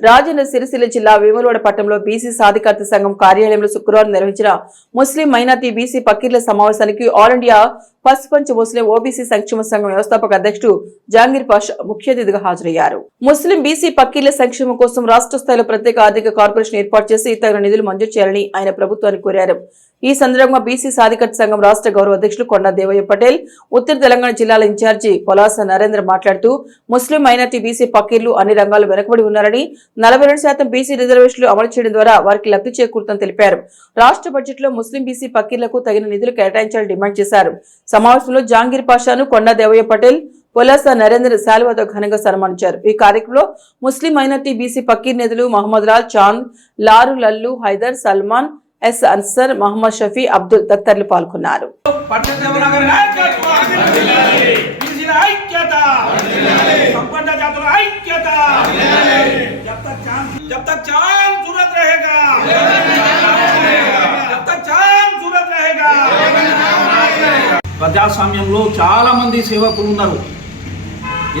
రాజన్న సిరిసిల్ల జిల్లా వేములవాడ పట్టణంలో బీసీ సాధికారత సంఘం కార్యాలయంలో శుక్రవారం నిర్వహించిన ముస్లిం మైనార్టీ బీసీ పకీర్ల సమావేశానికి ఆల్ ఇండియా ఫస్ట్ పంచ్ ముస్లిం ఓబీసీ సంక్షేమ సంఘం వ్యవస్థాపక అధ్యక్షుడు జాంగీర్ పాషా ముఖ్య అతిథిగా హాజరయ్యారు. ముస్లిం బీసీ పకీర్ల సంక్షేమం కోసం రాష్ట్ర స్థాయిలో ప్రత్యేక ఆర్థిక కార్పొరేషన్ ఏర్పాటు చేసి తగిన నిధులు మంజూరు చేయాలని ఆయన ప్రభుత్వాన్ని కోరారు. ఈ సందర్భంగా బీసీ సాధికారత సంఘం రాష్ట్ర గౌరవ అధ్యక్షులు కొండా దేవయ్య పటేల్ ఉత్తర తెలంగాణ జిల్లాల ఇన్ఛార్జి పొలాస నరేంద్ర మాట్లాడుతూ ముస్లిం మైనార్టీ బీసీ పకీర్లు అన్ని రంగాల్లో వెనుకబడి ఉన్నారని నలభై రెండు శాతం బీసీ రిజర్వేషన్లు అమలు చేయడం ద్వారా వారికి లబ్ధి చేకూరుతుందని తెలిపారు. రాష్ట్ర బడ్జెట్లో ముస్లిం బీసీ పకీర్లకు తగిన నిధులు కేటాయించాలని డిమాండ్ చేశారు. సమావేశంలో జాంగీర్ పాషాను కొండా దేవయ్య పటేల్ పొలాస నరేంద్ర శాలువాతో ఘనంగా సన్మానించారు. ఈ కార్యక్రమంలో ముస్లిం మైనార్టీ బీసీ పకీర్ నిధులు మహమ్మద్ లాల్ చాంద్ లారు లల్లు హైదర్ సల్మాన్ ఎస్ అన్సర్ మహమ్మద్ షఫీ అబ్దుల్ తదితరులు పాల్గొన్నారు. ఐక్యత! ప్రజాస్వామ్యంలో చాలామంది సేవకులు ఉన్నారు.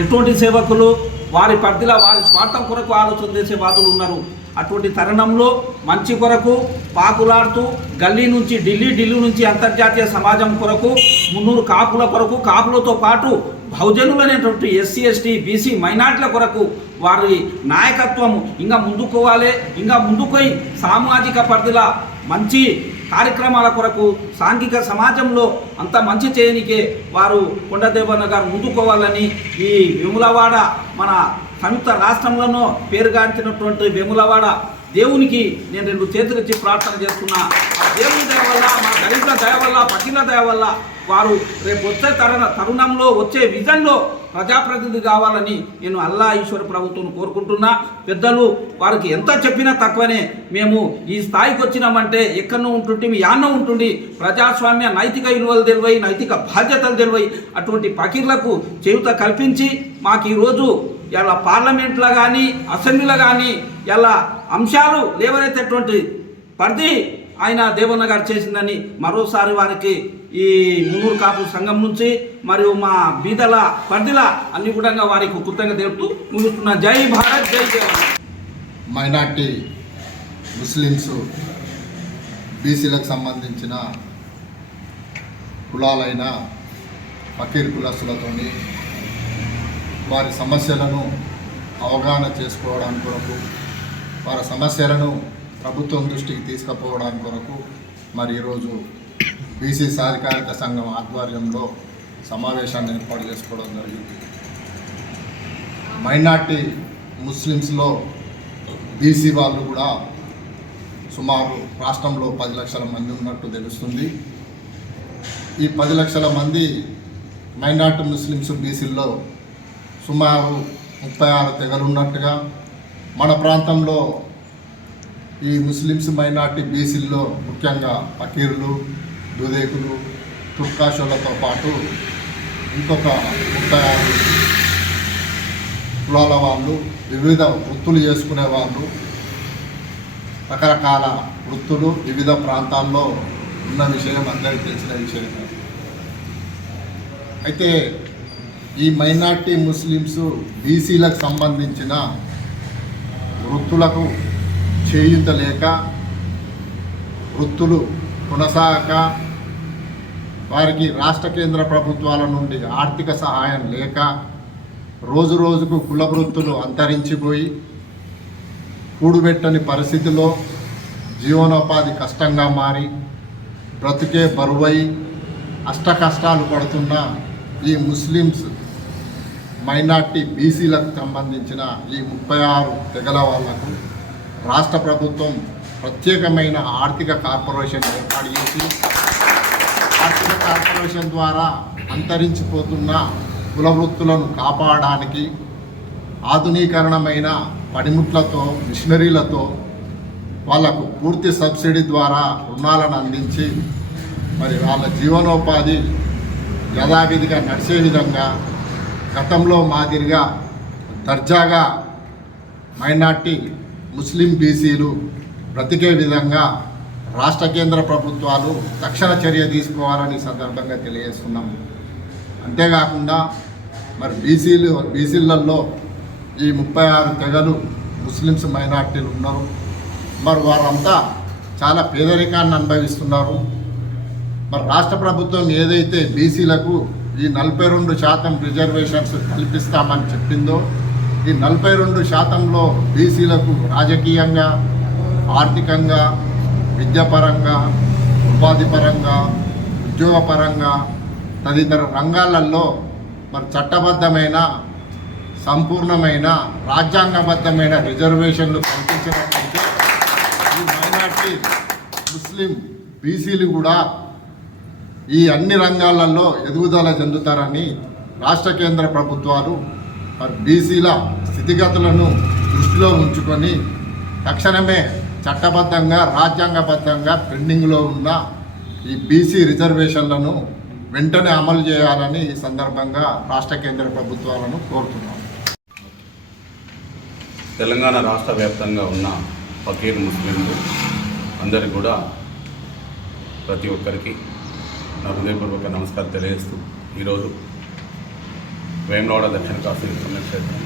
ఎటువంటి సేవకులు వారి పరిధిలో వారి స్వార్థం కొరకు ఆలోచన చేసే వాదులు ఉన్నారు. అటువంటి తరుణంలో మంచి కొరకు పాకులాడుతూ గల్లీ నుంచి ఢిల్లీ ఢిల్లీ నుంచి అంతర్జాతీయ సమాజం కొరకు మున్నూరు కాపుల కొరకు కాపులతో పాటు బహుజనులైనటువంటి ఎస్సీ ఎస్టీ బీసీ మైనార్టీల కొరకు వారి నాయకత్వం ఇంకా ముందుకోవాలి ఇంకా ముందుకోయి సామాజిక పరిధిలో మంచి కార్యక్రమాల కొరకు సాంఘిక సమాజంలో అంత మంచి చేయనికే వారు కొండదేవన్న గారు ముందుకోవాలని ఈ విములవాడ మన సంయుక్త రాష్ట్రంలోనూ పేరుగాంచినటువంటి వేములవాడ దేవునికి నేను రెండు చేతులు ఇచ్చి ప్రార్థన చేస్తున్నా. ఆ దేవుని దయ వల్ల మా దళితుల దయ వల్ల పట్టిల దయ వల్ల వారు రేపు వచ్చే తరుణ తరుణంలో వచ్చే విజన్లో ప్రజాప్రతినిధి కావాలని నేను అల్లా ఈశ్వర ప్రభుత్వం కోరుకుంటున్నా. పెద్దలు వారికి ఎంత చెప్పినా తక్కువనే. మేము ఈ స్థాయికి వచ్చినామంటే ఎక్కడో ఉంటుంటే మీ యాన్నో ఉంటుండి ప్రజాస్వామ్య నైతిక విలువలు తెలివై నైతిక బాధ్యతలు తెలివై అటువంటి పకీర్లకు చేయుత కల్పించి మాకు ఈరోజు ఇలా పార్లమెంట్లో కానీ అసెంబ్లీలో కానీ ఇలా అంశాలు లేవనెత్తేటువంటి పరిధి ఆయన దేవన్న గారు చేసిందని మరోసారి వారికి ఈ మున్నూరు కాపు సంఘం నుంచి మరియు మా బీదల పరిధిల అన్ని కూడా వారికి కృతంగా తెలుపుతూ ముగిస్తున్న జై భారత్ జై దేవన్న మైనార్టీ ముస్లిమ్స్ బీసీలకు సంబంధించిన కులాలైన ఫకీర్ కులస్తులతోని వారి సమస్యలను అవగాహన చేసుకోవడానికి కొరకు వారి సమస్యలను ప్రభుత్వం దృష్టికి తీసుకుపోవడానికి కొరకు మరి ఈరోజు బీసీ సాధికారిత సంఘం ఆధ్వర్యంలో సమావేశాన్ని ఏర్పాటు చేసుకోవడం జరిగింది. మైనార్టీ ముస్లిమ్స్లో బీసీ వాళ్ళు కూడా సుమారు రాష్ట్రంలో పది లక్షల మంది ఉన్నట్టు తెలుస్తుంది. ఈ పది లక్షల మంది మైనార్టీ ముస్లిమ్స్ బీసీల్లో సుమారు ముప్పై ఆరు తెగలు ఉన్నట్టుగా మన ప్రాంతంలో ఈ ముస్లిమ్స్ మైనార్టీ బీసీల్లో ముఖ్యంగా పకీర్లు దుదేకులు తుర్కాషోలతో పాటు ఇంకొక ముప్పై ఆరు కులాల వాళ్ళు వివిధ వృత్తులు చేసుకునే వాళ్ళు రకరకాల వృత్తులు వివిధ ప్రాంతాల్లో ఉన్న విషయం అందరికీ తెలిసిన విషయమే. అయితే ఈ మైనార్టీ ముస్లిమ్స్ బీసీలకు సంబంధించిన వృత్తులకు చేయూత లేక వృత్తులు కొనసాగక వారికి రాష్ట్ర కేంద్ర ప్రభుత్వాల నుండి ఆర్థిక సహాయం లేక రోజు రోజుకు కుల వృత్తులు అంతరించిపోయి కూడుబెట్టని పరిస్థితిలో జీవనోపాధి కష్టంగా మారి బ్రతుకే బరువై అష్ట కష్టాలు పడుతున్న ఈ ముస్లిమ్స్ మైనార్టీ బీసీలకు సంబంధించిన ఈ ముప్పై ఆరు తెగల వాళ్ళకు రాష్ట్ర ప్రభుత్వం ప్రత్యేకమైన ఆర్థిక కార్పొరేషన్ ఏర్పాటు చేసి ఆర్థిక కార్పొరేషన్ ద్వారా అంతరించిపోతున్న కుల వృత్తులను కాపాడడానికి ఆధునీకరణమైన పనిముట్లతో మిషనరీలతో వాళ్ళకు పూర్తి సబ్సిడీ ద్వారా రుణాలను అందించి మరి వాళ్ళ జీవనోపాధి యథావిధిగా నడిచే విధంగా గతంలో మాదిరిగా దర్జాగా మైనార్టీ ముస్లిం బీసీలు బ్రతికే విధంగా రాష్ట్ర కేంద్ర ప్రభుత్వాలు తక్షణ చర్య తీసుకోవాలని సందర్భంగా తెలియజేస్తున్నాము అంతేకాకుండా మరి బీసీలు బీసీలలో ఈ ముప్పై ఆరు తెగలు ముస్లిమ్స్ మైనార్టీలు ఉన్నారు. మరి వారంతా చాలా పేదరికాన్ని అనుభవిస్తున్నారు. మరి రాష్ట్ర ప్రభుత్వం ఏదైతే బీసీలకు ఈ నలభై రెండు శాతం రిజర్వేషన్స్ కల్పిస్తామని చెప్పిందో ఈ నలభై రెండు శాతంలో బీసీలకు రాజకీయంగా ఆర్థికంగా విద్యాపరంగా ఉపాధి పరంగా ఉద్యోగపరంగా తదితర రంగాలలో మరి చట్టబద్ధమైన సంపూర్ణమైన రాజ్యాంగబద్ధమైన రిజర్వేషన్లు కల్పించినట్లయితే ఈ మైనార్టీ ముస్లిం బీసీలు కూడా ఈ అన్ని రంగాలలో ఎదుగుదల చెందుతారని రాష్ట్ర కేంద్ర ప్రభుత్వాలు బీసీల స్థితిగతులను దృష్టిలో ఉంచుకొని తక్షణమే చట్టబద్ధంగా రాజ్యాంగబద్ధంగా పెండింగ్లో ఉన్న ఈ బీసీ రిజర్వేషన్లను వెంటనే అమలు చేయాలని ఈ సందర్భంగా రాష్ట్ర కేంద్ర ప్రభుత్వాలను కోరుతున్నాం. తెలంగాణ రాష్ట్ర వ్యాప్తంగా ఉన్న ఫకీర్ ముస్లింలు అందరికీ కూడా ప్రతి ఒక్కరికి నా హృదయపూర్వక నమస్కారం తెలియజేస్తూ ఈరోజు వేమలవాడ దక్షిణ కాశీ పుణ్యక్షేత్రం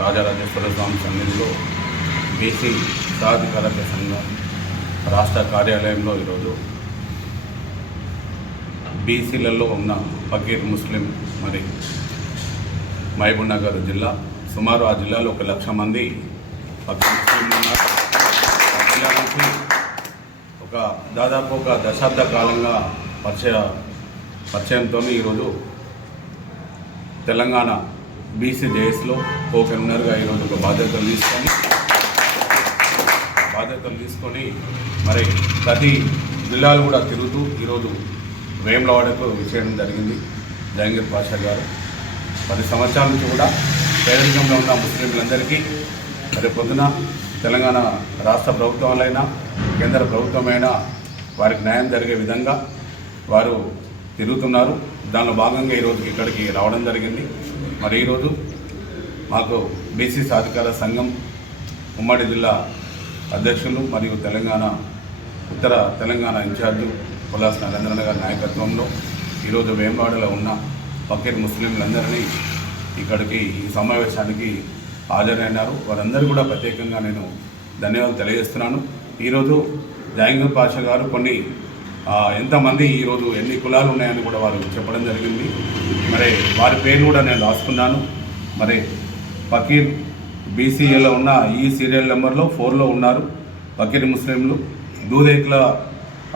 రాజరాజేశ్వర స్వామి సన్నిధిలో బీసీ సాధికారక సంఘం రాష్ట్ర కార్యాలయంలో ఈరోజు బీసీలలో ఉన్న ఫకీర్ ముస్లిం మరి మహబూబ్ నగర్ జిల్లా సుమారు ఆ జిల్లాలో ఒక లక్ష మంది ఫకీర్ ముస్లింలు ఉన్నారు. ఆ నుంచి ఒక దాదాపు ఒక దశాబ్ద కాలంగా పరిచయ పరిచయంతో ఈరోజు తెలంగాణ బీసీ జేఎస్లో కో కన్వీనర్గా ఈరోజు ఒక బాధ్యతలు తీసుకొని బాధ్యతలు తీసుకొని మరి ప్రతి జిల్లాలు కూడా తిరుగుతూ ఈరోజు వేములవాడకు విచ్చేయడం జరిగింది జహంగీర్ పాషా గారు. పది సంవత్సరాల నుంచి కూడా పేదరికంలో ఉన్న ముస్లింలందరికీ మరి పొద్దున తెలంగాణ రాష్ట్ర ప్రభుత్వాలైనా కేంద్ర ప్రభుత్వమైనా వారికి న్యాయం జరిగే విధంగా వారు తిరుగుతున్నారు. దానిలో భాగంగా ఈరోజు ఇక్కడికి రావడం జరిగింది. మరి ఈరోజు మాకు బీసీ సాధికార సంఘం ఉమ్మడి జిల్లా అధ్యక్షులు మరియు తెలంగాణ ఉత్తర తెలంగాణ ఇన్ఛార్జు ఉల్లాస్ నరేంద్రన్ గారి నాయకత్వంలో ఈరోజు వేమవాడలో ఉన్న ఫకీర్ ముస్లింలందరినీ ఇక్కడికి ఈ సమావేశానికి హాజరైనారు. వారందరూ కూడా ప్రత్యేకంగా నేను ధన్యవాదాలు తెలియజేస్తున్నాను. ఈరోజు జాయింగ్ పాషా గారు కొన్ని ఎంతమంది ఈరోజు ఎన్ని కులాలు ఉన్నాయని కూడా వారు చెప్పడం జరిగింది. మరి వారి పేరు కూడా నేను రాసుకున్నాను. మరి ఫకీర్ బీసీఏలో ఉన్న ఈ సీరియల్ నెంబర్లో ఫోర్లో ఉన్నారు. ఫకీర్ ముస్లింలు దూదేక్ల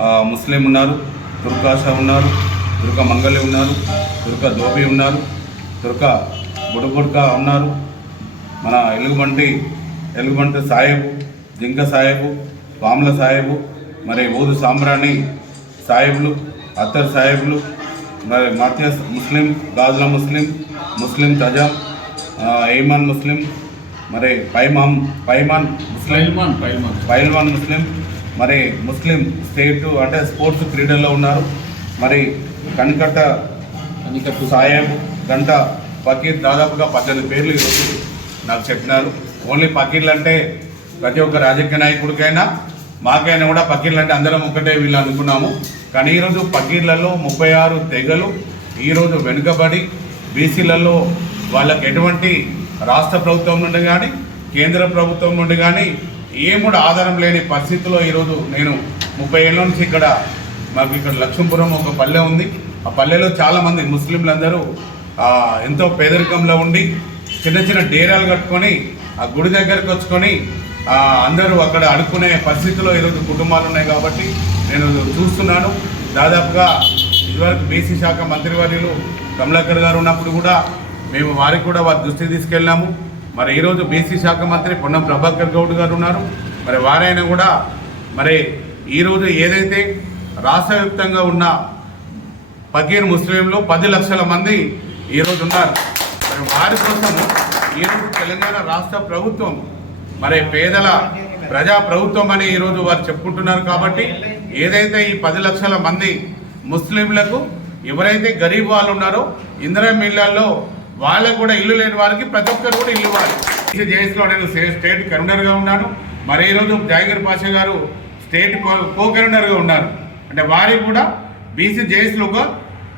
ముస్లిం ఉన్నారు. తుర్కాషా ఉన్నారు. దుర్గ మంగళి ఉన్నారు. దుర్గ దోబి ఉన్నారు. దుర్గ బుడబుడ్క ఉన్నారు. మన ఎలుగుబంటి ఎలుగుబంటి సాహెబు జింక సాహెబు పాముల సాహెబు మరి ఊదు సాంబ్రాణి సాహెబులు అత్తర్ సాహెబులు మరి మత్య ముస్లిం గాజుల ముస్లిం ముస్లిం తజా ఎయిమాన్ ముస్లిం మరి పైమాన్ పైమాన్ ముస్లిం పైల్వాన్ ముస్లిం మరి ముస్లిం స్టేట్ అంటే స్పోర్ట్స్ క్రీడల్లో ఉన్నారు. మరి కనికట్ట సాహెబ్ గంట ఫకీర్ దాదాపుగా పద్దెనిమిది పేర్లు ఈరోజు నాకు చెప్పినారు. ఓన్లీ ఫకీర్లు అంటే ప్రతి ఒక్క రాజకీయ నాయకుడికైనా మాకైనా కూడా పకీర్లు అంటే అందరం ఒకటే వీళ్ళు అనుకున్నాము. కానీ ఈరోజు పకీర్లలో ముప్పై ఆరు తెగలు ఈరోజు వెనుకబడి బీసీలలో వాళ్ళకి ఎటువంటి రాష్ట్ర ప్రభుత్వం నుండి కానీ కేంద్ర ప్రభుత్వం నుండి కానీ ఏం కూడా ఆధారం లేని పరిస్థితిలో ఈరోజు నేను ముప్పై ఏళ్ళ నుంచి ఇక్కడ మాకు ఇక్కడ లక్ష్మీపురం ఒక పల్లె ఉంది. ఆ పల్లెలో చాలామంది ముస్లింలందరూ ఎంతో పేదరికంలో ఉండి చిన్న చిన్న డేరాలు కట్టుకొని ఆ గుడి దగ్గరకు వచ్చుకొని అందరూ అక్కడ అడుక్కునే పరిస్థితిలో ఈరోజు కుటుంబాలు ఉన్నాయి కాబట్టి నేను చూస్తున్నాను. దాదాపుగా ఇదివరకు బీసీ శాఖ మంత్రివర్యులు కమలాకర్ గారు ఉన్నప్పుడు కూడా మేము వారికి కూడా వారి దృష్టికి తీసుకెళ్ళాము మరి ఈరోజు బీసీ శాఖ మంత్రి పొన్నం ప్రభాకర్ గౌడ్ గారు ఉన్నారు. మరి వారైనా కూడా మరి ఈరోజు ఏదైతే రాష్ట్ర వ్యాప్తంగా ఉన్న పకీర్ ముస్లింలు పది లక్షల మంది ఈరోజు ఉన్నారు. మరి వారి కోసం ఈరోజు తెలంగాణ రాష్ట్ర ప్రభుత్వం మరి పేదల ప్రజా ప్రభుత్వం అని ఈరోజు వారు చెప్పుకుంటున్నారు కాబట్టి ఏదైతే ఈ పది లక్షల మంది ముస్లింలకు ఎవరైతే గరీబ్ వాళ్ళు ఉన్నారో ఇందిరా మిల్లాల్లో వాళ్ళకు కూడా ఇల్లు లేని వారికి ప్రతి ఒక్కరు కూడా ఇల్లు ఇవ్వాలి. జేఎస్లో నేను స్టేట్ కన్వీనర్గా ఉన్నాను. మరి ఈరోజు జాగీర్ పాషా గారు స్టేట్ కో- కన్వీనర్గా ఉన్నారు. అంటే వారికి కూడా బీసీ జేఎస్లో ఒక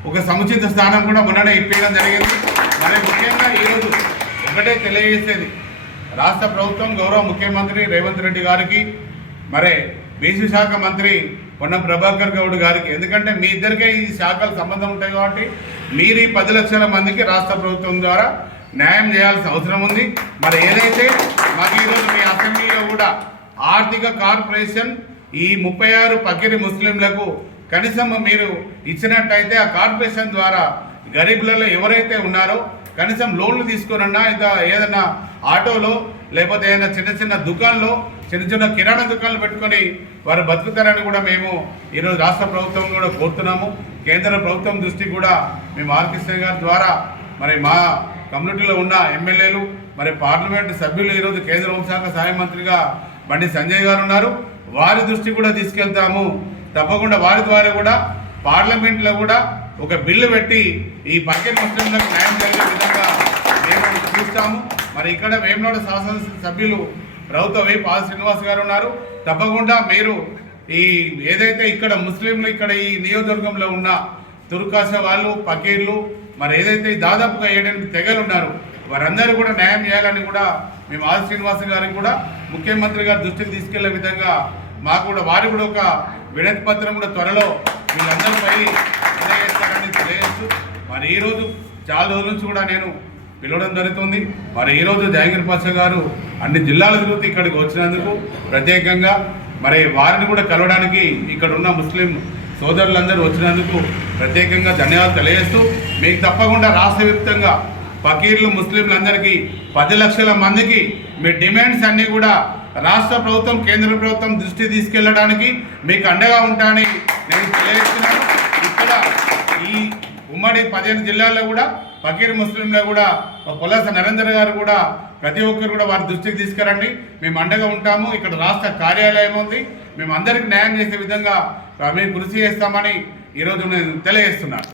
ఒక సముచిత స్థానం కూడా మొన్ననే ఇప్పించడం జరిగింది. మరి ముఖ్యంగా ఈరోజు ఒకటే తెలియజేసేది రాష్ట్ర ప్రభుత్వం గౌరవ ముఖ్యమంత్రి రేవంత్ రెడ్డి గారికి మరి బీసీ శాఖ మంత్రి పొన్న ప్రభాకర్ గౌడ్ గారికి. ఎందుకంటే మీ ఇద్దరికే ఈ శాఖలు సంబంధం ఉంటాయి కాబట్టి మీరు ఈ పది లక్షల మందికి రాష్ట్ర ప్రభుత్వం ద్వారా న్యాయం చేయాల్సిన అవసరం ఉంది. మరి ఏదైతే మాకు ఈరోజు మీ అసెంబ్లీలో కూడా ఆర్థిక కార్పొరేషన్ ఈ ముప్పై ఆరు పకిరి ముస్లింలకు కనీసం మీరు ఇచ్చినట్టయితే ఆ కార్పొరేషన్ ద్వారా గరీబులలో ఎవరైతే ఉన్నారో కనీసం లోన్లు తీసుకునన్నా ఇంకా ఏదైనా ఆటోలో లేకపోతే ఏదైనా చిన్న చిన్న దుకాణంలో చిన్న చిన్న కిరాణా దుకాణాలు పెట్టుకొని వారు బతుకుతారని కూడా మేము ఈరోజు రాష్ట్ర ప్రభుత్వం కూడా కోరుతున్నాము. కేంద్ర ప్రభుత్వం దృష్టి కూడా మేము ఆర్కిష్ణ గారి ద్వారా మరి మా కమ్యూనిటీలో ఉన్న ఎమ్మెల్యేలు మరి పార్లమెంట్ సభ్యులు ఈరోజు కేంద్ర హోంశాఖ సహాయ మంత్రిగా బండి సంజయ్ గారు ఉన్నారు. వారి దృష్టి కూడా తీసుకెళ్తాము. తప్పకుండా వారి ద్వారా కూడా పార్లమెంట్లో కూడా ఒక బిల్లు పెట్టి ఈ పక్కన ముస్లింలకు న్యాయం జరిగే విధంగా మేము చూస్తాము. మరి ఇక్కడ వేమనాడ శాసనసభ్యులు ప్రభుత్వ వై పాల్ శ్రీనివాస్ గారు ఉన్నారు. తప్పకుండా మీరు ఈ ఏదైతే ఇక్కడ ముస్లింలు ఇక్కడ ఈ నియోజకవర్గంలో ఉన్న తుర్కాస వాళ్ళు పకీర్లు మరి ఏదైతే దాదాపుగా ఏడెనిమిది తెగలు ఉన్నారు వారందరూ కూడా న్యాయం చేయాలని కూడా మేము ఆర్ శ్రీనివాస్ గారికి కూడా ముఖ్యమంత్రి గారి దృష్టికి తీసుకెళ్ళే విధంగా మాకు కూడా వారు కూడా ఒక వినతి పత్రం కూడా త్వరలో వీళ్ళందరిపై ఈరోజు చాలా రోజుల నుంచి కూడా నేను పిలవడం జరుగుతుంది. మరి ఈరోజు జాగీర్ పాషా గారు అన్ని జిల్లాల తిరుగుతూ ఇక్కడికి వచ్చినందుకు ప్రత్యేకంగా మరి వారిని కూడా కలవడానికి ఇక్కడ ఉన్న ముస్లిం సోదరులందరూ వచ్చినందుకు ప్రత్యేకంగా ధన్యవాదాలు తెలియజేస్తూ మీకు తప్పకుండా రాష్ట్ర వ్యాప్తంగా ఫకీర్లు ముస్లింలందరికీ పది లక్షల మందికి మీ డిమాండ్స్ అన్నీ కూడా రాష్ట్ర ప్రభుత్వం కేంద్ర ప్రభుత్వం దృష్టి తీసుకెళ్ళడానికి మీకు అండగా ఉంటానని నేను తెలియజేస్తున్నాను. ఉమ్మడి పదిహేను జిల్లాల్లో కూడా ఫకీర్ ముస్లింలో కూడా పులస నరేందర్ గారు కూడా ప్రతి ఒక్కరు కూడా వారి దృష్టికి తీసుకురండి. మేము అండగా ఉంటాము. ఇక్కడ రాష్ట్ర కార్యాలయం ఉంది. మేము అందరికి న్యాయం చేసే విధంగా మేము కృషి చేస్తామని ఈరోజు నేను తెలియజేస్తున్నాను.